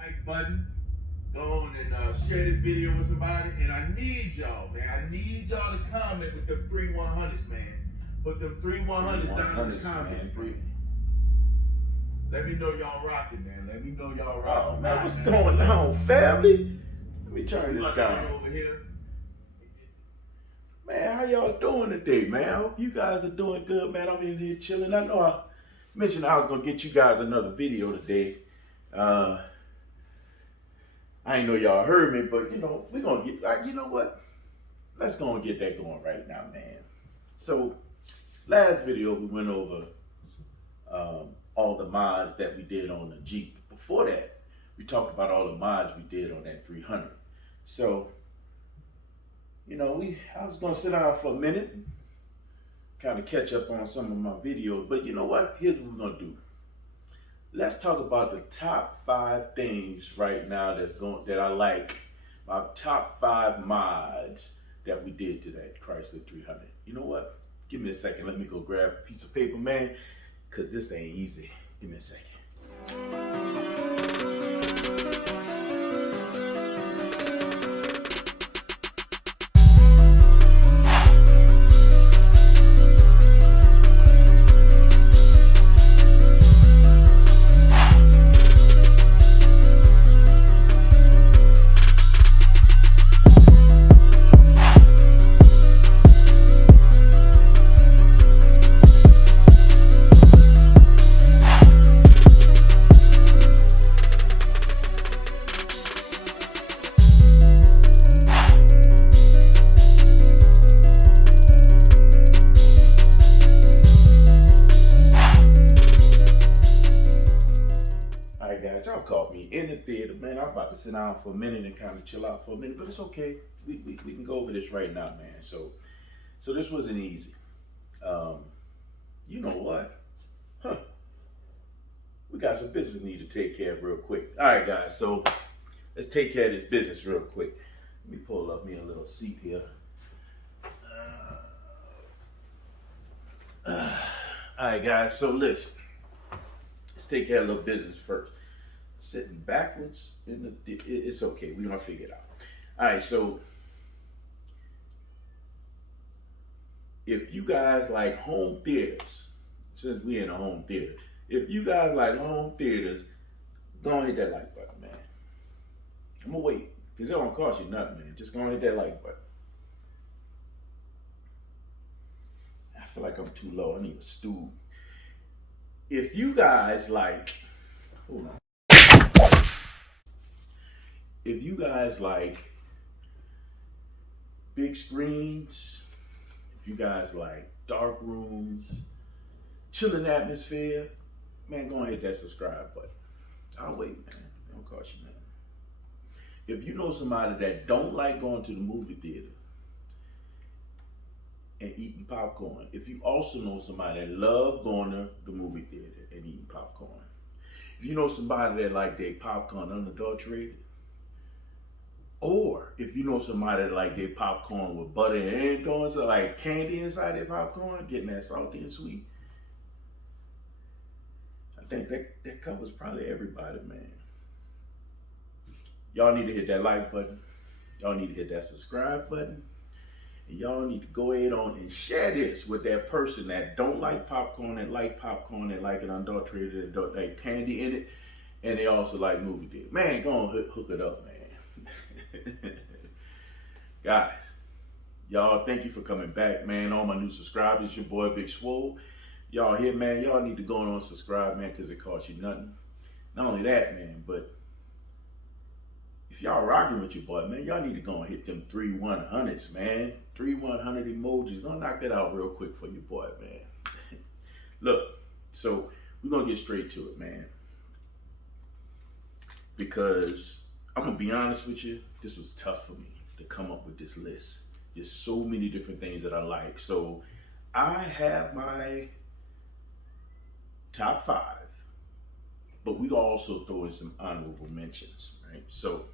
Like button, go on and share this video with somebody, and I need y'all, man. I need y'all to comment with them 3 100s, man. Put them 3 100s down in the comments, man. Let me know y'all rocking, man. Let me know y'all rocking. Oh, man, what's going on, family? Let me turn this down. Over here. Man, how y'all doing today, man? I hope you guys are doing good, man. I'm in here chilling. I know I mentioned I was going to get you guys another video today. I ain't know y'all heard me, but, you know, we're going to get, you know what? Let's go and get that going right now, man. So, last video, we went over all the mods that we did on the Jeep. Before that, we talked about all the mods we did on that 300. So, you know, I was going to sit down for a minute and kind of catch up on some of my videos. But you know what? Here's what we're going to do. Let's talk about the top 5 things right now that I like. My top 5 mods that we did to that Chrysler 300. You know what? Give me a second. Let me go grab a piece of paper, man, because this ain't easy. Give me a second. Y'all caught me in the theater, man. I'm about to sit down for a minute and kind of chill out for a minute, but it's okay. We can go over this right now, man. So this wasn't easy. You know what? We got some business we need to take care of real quick. All right, guys. So let's take care of this business real quick. Let me pull up me a little seat here. All right, guys. So listen. Let's take care of a little business first. Sitting backwards it's okay. We're gonna figure it out. All right, so if you guys like home theaters, since we in a home theater, if you guys like home theaters, go and hit that like button, man. I'm gonna wait, because it don't cost you nothing, man. Just go and hit that like button. I feel like I'm too low. I need a stool. If you guys like, hold on. If you guys like big screens, if you guys like dark rooms, chilling atmosphere, man, go and hit that subscribe button. I'll wait, man. It don't cost you nothing. If you know somebody that don't like going to the movie theater and eating popcorn, if you also know somebody that love going to the movie theater and eating popcorn, if you know somebody that like their popcorn unadulterated, or if you know somebody that like their popcorn with butter and throwing so like candy inside their popcorn, getting that salty and sweet, I think that covers probably everybody, man. Y'all need to hit that like button. Y'all need to hit that subscribe button. And y'all need to go ahead on and share this with that person that don't like popcorn, that like it unadulterated, that like candy in it, and they also like movie theater. Man, go on, hook it up, man. Guys, y'all, thank you for coming back, man. All my new subscribers, your boy Big Swole. Y'all here, man. Y'all need to go on and subscribe, man, because it costs you nothing. Not only that, man, but if y'all rocking with your boy, man, y'all need to go and hit them 3-100s, man. 3-100 emojis. Gonna knock that out real quick for your boy, man. Look, so we're gonna get straight to it, man. Because I'm gonna be honest with you, this was tough for me to come up with this list. There's so many different things that I like. So I have my top 5, but we also throw in some honorable mentions, right? So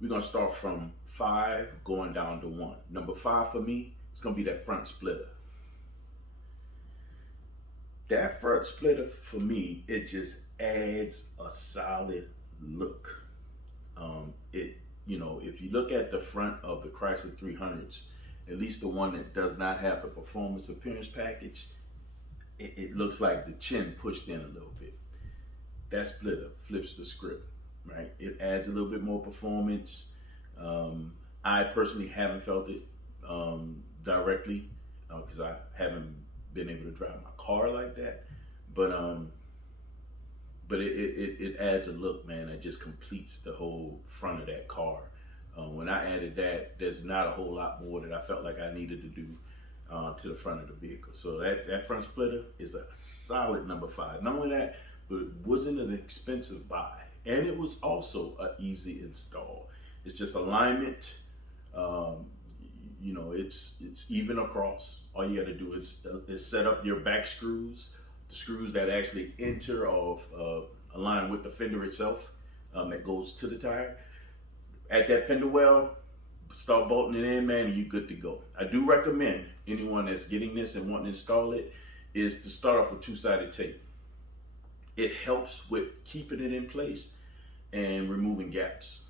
we're gonna start from 5 going down to 1. Number 5 for me, it's gonna be that front splitter. That front splitter for me, it just adds a solid look. If you look at the front of the Chrysler 300s, at least the one that does not have the performance appearance package, it looks like the chin pushed in a little bit. That splitter flips the script, right? It adds a little bit more performance. I personally haven't felt it directly because I haven't been able to drive my car like that, but it adds a look, man, that just completes the whole front of that car. When I added that, there's not a whole lot more that I felt like I needed to do to the front of the vehicle. So that front splitter is a solid number 5. Not only that, but it wasn't an expensive buy, and it was also an easy install. It's just alignment. It's even across. All you got to do is set up your back screws, the screws that actually enter or align with the fender itself that goes to the tire. At that fender well, start bolting it in, man, and you're good to go. I do recommend anyone that's getting this and wanting to install it is to start off with 2-sided tape. It helps with keeping it in place and removing gaps.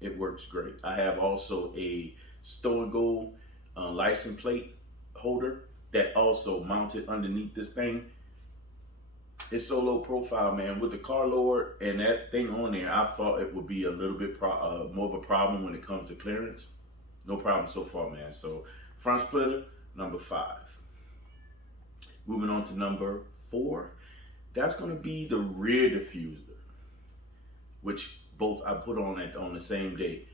It works great. I have also a Stow and Go license plate holder that also mounted underneath this thing. It's so low profile, man. With the car lowered and that thing on there, I thought it would be a little bit more of a problem when it comes to clearance. No problem so far, man. So front splitter, number 5. Moving on to number 4. That's going to be the rear diffuser, which both I put on the same day.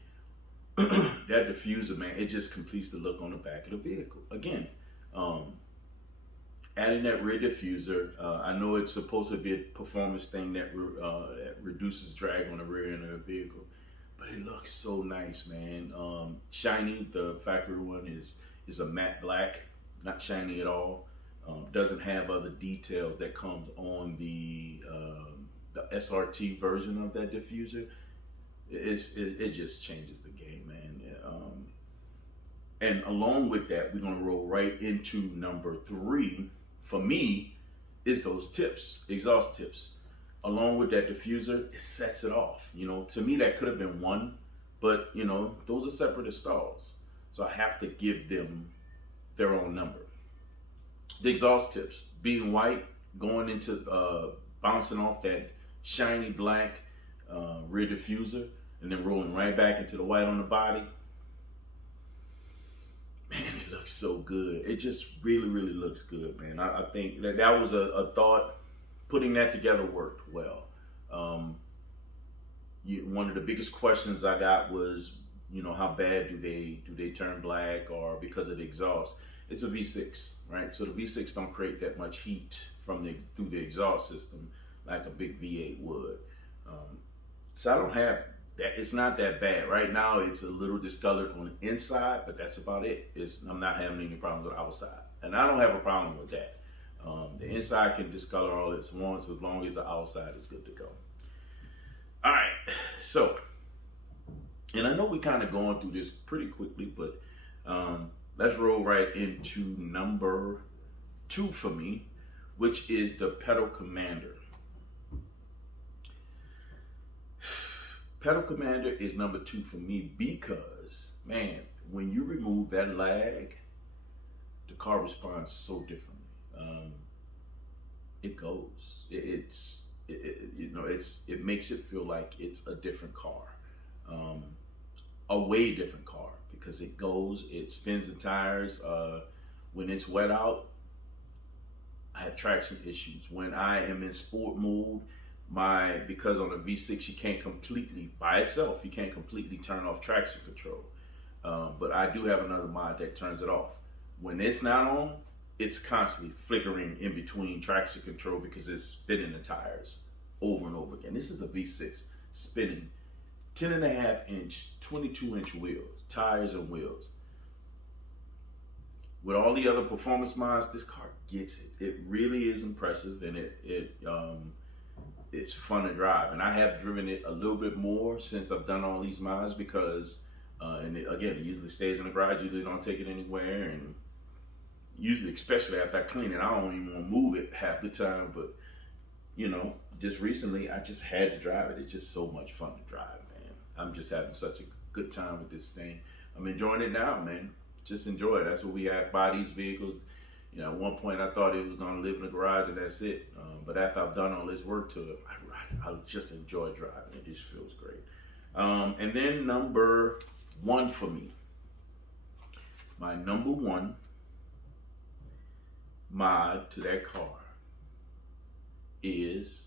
That diffuser, man, it just completes the look on the back of the vehicle. Again, adding that rear diffuser, I know it's supposed to be a performance thing that reduces drag on the rear end of the vehicle, but it looks so nice, man. Shiny, the factory one is a matte black, not shiny at all. Doesn't have other details that comes on the SRT version of that diffuser. It just changes the game, man. And along with that, we're gonna roll right into number 3. For me, is those tips, exhaust tips. Along with that diffuser, it sets it off. To me, that could have been 1, but those are separate installs. So I have to give them their own number. The exhaust tips, being white, going into bouncing off that shiny black rear diffuser, and then rolling right back into the white on the body. Man, it looks so good. It just really, really looks good, man. I think that was a thought. Putting that together worked well. One of the biggest questions I got was, how bad do they turn black, or because of the exhaust? It's a V6, right? So the V6 don't create that much heat through the exhaust system like a big V8 would. So I don't have that. It's not that bad. Right now, it's a little discolored on the inside, but that's about it. I'm not having any problems with the outside. And I don't have a problem with that. The inside can discolor all it wants as long as the outside is good to go. All right, so, and I know we're kind of going through this pretty quickly, but let's roll right into number 2 for me, which is the pedal commander. Pedal commander is number 2 for me because, man, when you remove that lag, the car responds so differently. It goes. It makes it feel like it's a different car, a way different car, because it goes. It spins the tires. When it's wet out, I have traction issues. When I am in sport mode, because on a V6 you can't completely, by itself, you can't completely turn off traction control. But I do have another mod that turns it off. When it's not on, it's constantly flickering in between traction control because it's spinning the tires over and over again. This is a V6 spinning 10.5-inch, 22-inch wheels, tires and wheels. With all the other performance mods, this car gets it. It really is impressive, and it's fun to drive. And I have driven it a little bit more since I've done all these mods because, again, it usually stays in the garage. Usually don't take it anywhere, and usually, especially after I clean it, I don't even want to move it half the time. But you know, just recently, I just had to drive it. It's just so much fun to drive, man. I'm just having such a good time with this thing. I'm enjoying it now, man. Just enjoy it. That's what we have. Buy these vehicles. You know, at one point I thought it was going to live in the garage and that's it. But after I've done all this work to it, I just enjoy driving. It just feels great. And then number one for me, my number one mod to that car is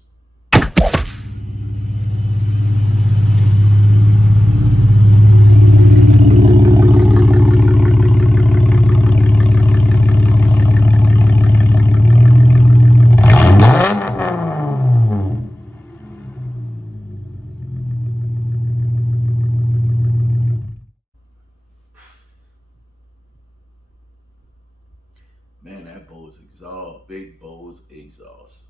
man, that Bose exhaust, big Bose exhaust.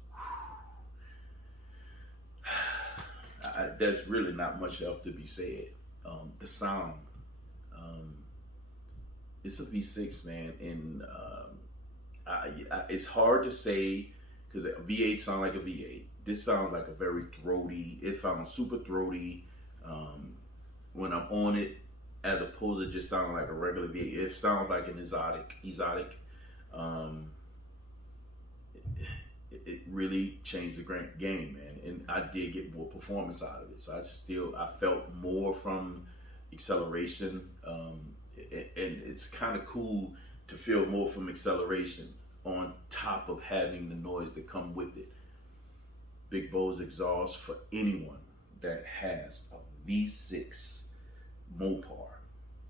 There's really not much else to be said. The sound, it's a V6, man, and it's hard to say because a V8 sounds like a V8. This sounds like a very throaty. It sounds super throaty when I'm on it, as opposed to just sounding like a regular V8. It sounds like an exotic. It really changed the game, man, and I did get more performance out of it. So I felt more from acceleration, and it's kind of cool to feel more from acceleration on top of having the noise that come with it. Big Bose exhaust for anyone that has a V6 Mopar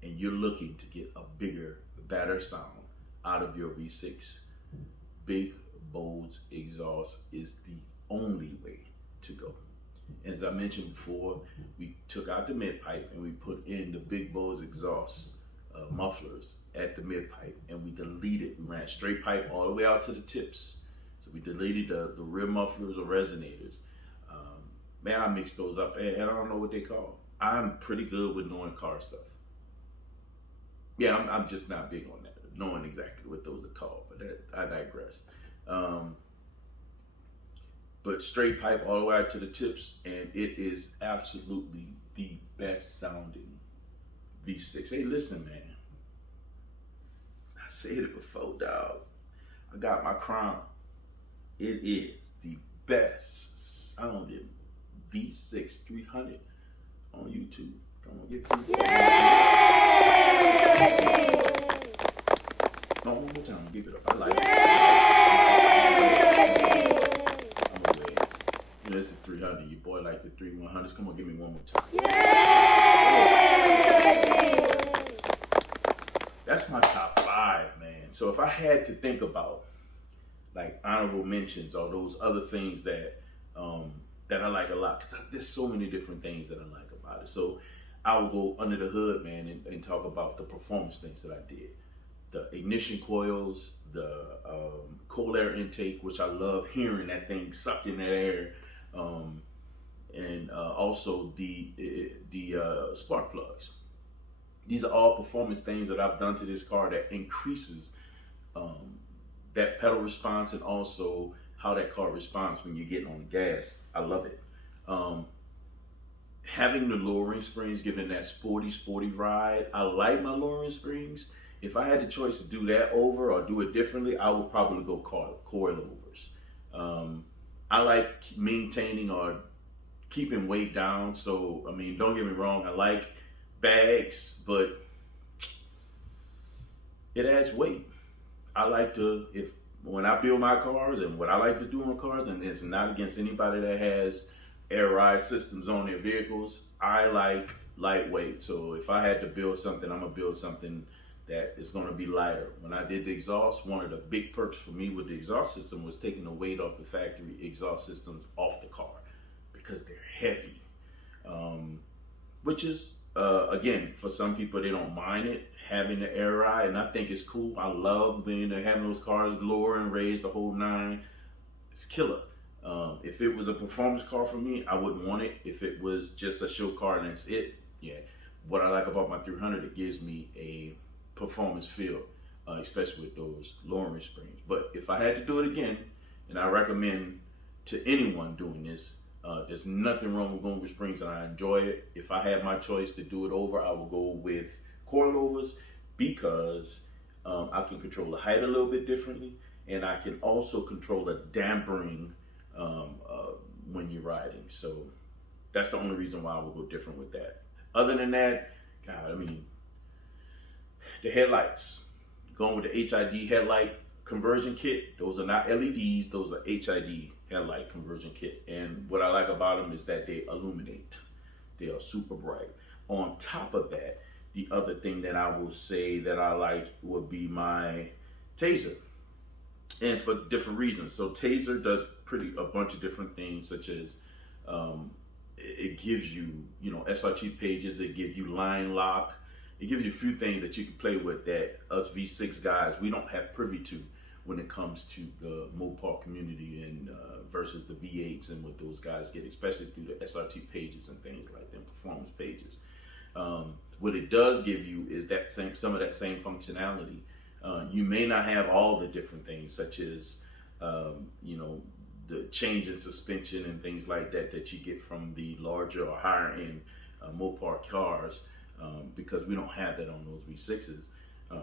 and you're looking to get a bigger, better sound out of your V6. Big Bose exhaust is the only way to go. As I mentioned before, we took out the mid pipe and we put in the Big Bose exhaust mufflers at the mid pipe, and we deleted. We ran straight pipe all the way out to the tips. So we deleted the rear mufflers or resonators. Man, I mixed those up, and I don't know what they call. I'm pretty good with knowing car stuff. Yeah, I'm just not big on that, knowing exactly what those are called, but I digress. But straight pipe all the way out to the tips, and it is absolutely the best sounding V6. Hey, listen, man. I said it before, dog. I got my crown. It is the best sounding V6 300 on YouTube. Come on, get people. No, one more time. Give it up. I like it. I'm away. You know, this is 300. Your boy like the 3100s. Come on, give me one more time. That's my top 5, man. So if I had to think about like honorable mentions or those other things that that I like a lot, because there's so many different things that I like about it. So I will go under the hood, man, and talk about the performance things that I did. The ignition coils, the cold air intake, which I love hearing that thing sucked in that air, and also the spark plugs. These are all performance things that I've done to this car that increases that pedal response and also how that car responds when you get on the gas. I love it. Having the lowering springs, giving that sporty ride. I like my lowering springs. If I had the choice to do that over or do it differently, I would probably go coilovers. I like maintaining or keeping weight down. So, I mean, don't get me wrong. I like bags, but it adds weight. I like to, if when I build my cars and what I like to do on cars, and it's not against anybody that has air ride systems on their vehicles, I like lightweight. So if I had to build something, I'm gonna build something that is gonna be lighter. When I did the exhaust, one of the big perks for me with the exhaust system was taking the weight off the factory exhaust systems off the car because they're heavy. Which is, again, for some people, they don't mind it, having the air ride, and I think it's cool. I love having those cars lower and raise the whole nine. It's killer. If it was a performance car for me, I wouldn't want it. If it was just a show car and that's it, yeah. What I like about my 300, it gives me a performance feel, especially with those lowering springs. But if I had to do it again, and I recommend to anyone doing this, there's nothing wrong with going with springs, and I enjoy it. If I had my choice to do it over, I would go with coilovers because I can control the height a little bit differently, and I can also control the dampering when you're riding. So that's the only reason why I would go different with that. Other than that, God, I mean, the headlights, going with the HID headlight conversion kit, those are not LEDs, those are HID headlight conversion kit. And what I like about them is that they illuminate. They are super bright. On top of that, the other thing that I will say that I like would be my taser. And for different reasons. So taser does a bunch of different things, such as it gives you, SRT pages, it gives you line lock, it gives you a few things that you can play with that us V6 guys, we don't have privy to when it comes to the Mopar community and versus the V8s and what those guys get, especially through the SRT pages and things like that, performance pages. What it does give you is some of that same functionality. You may not have all the different things, such as the change in suspension and things like that that you get from the larger or higher end Mopar cars, because we don't have that on those V6s.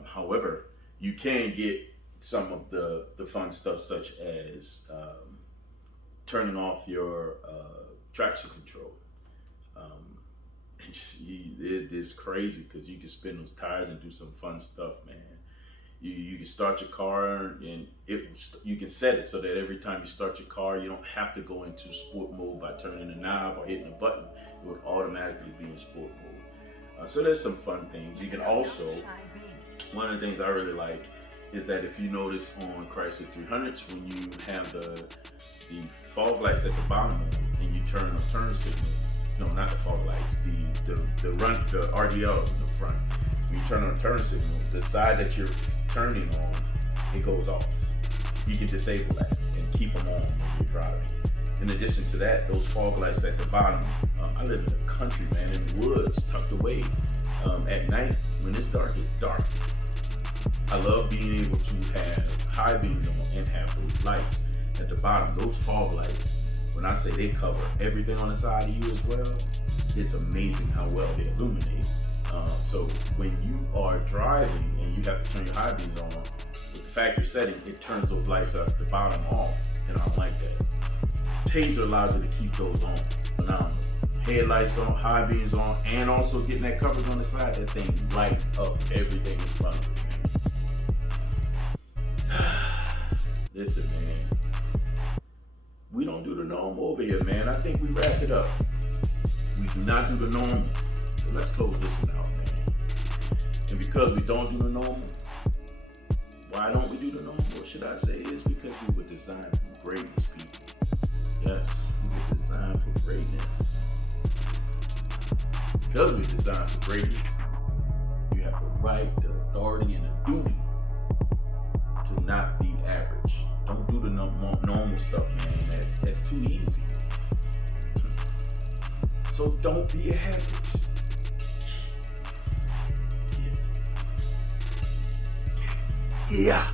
However, you can get some of the fun stuff, such as turning off your traction control. It is crazy because you can spin those tires and do some fun stuff, man. You can start your car and you can set it so that every time you start your car, you don't have to go into sport mode by turning a knob or hitting a button. It would automatically be in sport mode. So there's some fun things. You can also, one of the things I really like is that if you notice on Chrysler 300s, when you have the fog lights at the bottom and you turn the turn signal, no, not the fog lights, the RDLs in the front, when you turn on the turn signal, the side that you're turning on, it goes off. You can disable that and keep them on when you're driving. In addition to that, those fog lights at the bottom, I live in the country, man, in the woods, tucked away. At night, when it's dark. I love being able to have high beams on and have those lights at the bottom. Those fog lights, when I say they cover everything on the side of you as well, it's amazing how well they illuminate. So when you are driving and you have to turn your high beams on, with the factory setting, it turns those lights at the bottom off, and I don't like that. Taser allows you to keep those on. Phenomenal. Headlights on, high beams on, and also getting that coverage on the side. That thing lights up everything in front of it, man. Listen, man. We don't do the normal over here, man. I think we wrapped it up. We do not do the normal. So let's close this one out, man. And because we don't do the normal, why don't we do the normal? What should I say is because we were designed for greatness, people. Yes, we were designed for greatness. Because we're designed for greatness, you have the right, the authority, and the duty to not be average. Don't do the normal stuff, man. That's too easy. So don't be average. Yeah.